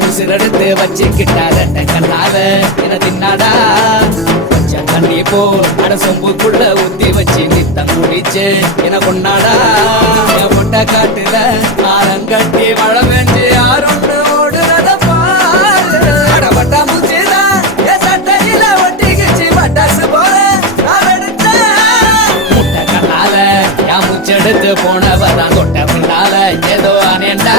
உசிரெடுத்து வச்சுக்கிட்டார கண்ணால என தின்னாடா பச்சை தண்ணி போ அட சொம்புக்குள்ள ஊத்தி வச்சு நித்தம் குடிச்சு என கொண்டாடா என் முட்டை காட்டுல ஆரங்கட்டி மழை பெஞ்சு யாருண்டு ஓடுறத பாரு அடப்பட்டா மூச்சுதா என் சட்டையில ஒட்டிக்கிச்சு பட்டாசு போல நான் எடுத்தேன் முட்டை கண்ணால என் மூச்செடுத்து போனவதான் தொட்ட பின்னால ஏதோ அனேண்டா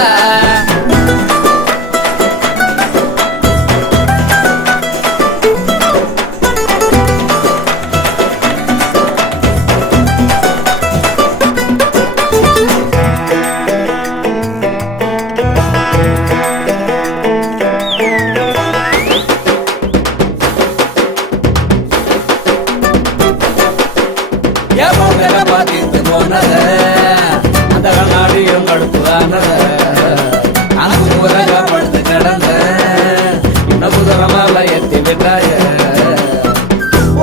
அந்த கண்ணாடியும் கடுப்புதானத அனக்கு படுத்து கிடந்த இன்னும் குதிரமால எத்தி விட்டாய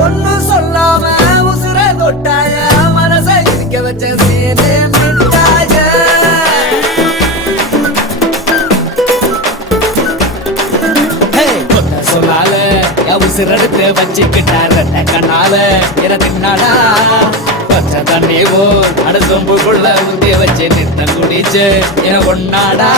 ஒன்னு சொல்லாம உசுர தொட்டாய மனசை இருக்க வச்ச சீனே மிட்டாய சொன்னால உசிரெடுத்து வச்சுக்கிட்டார கண்ணால என தின்னாடா பச்சை தண்ணி போ அட சொம்புக்குள்ள ஊத்தி வச்சு நித்தம் குடிச்சு என கொண்டாடா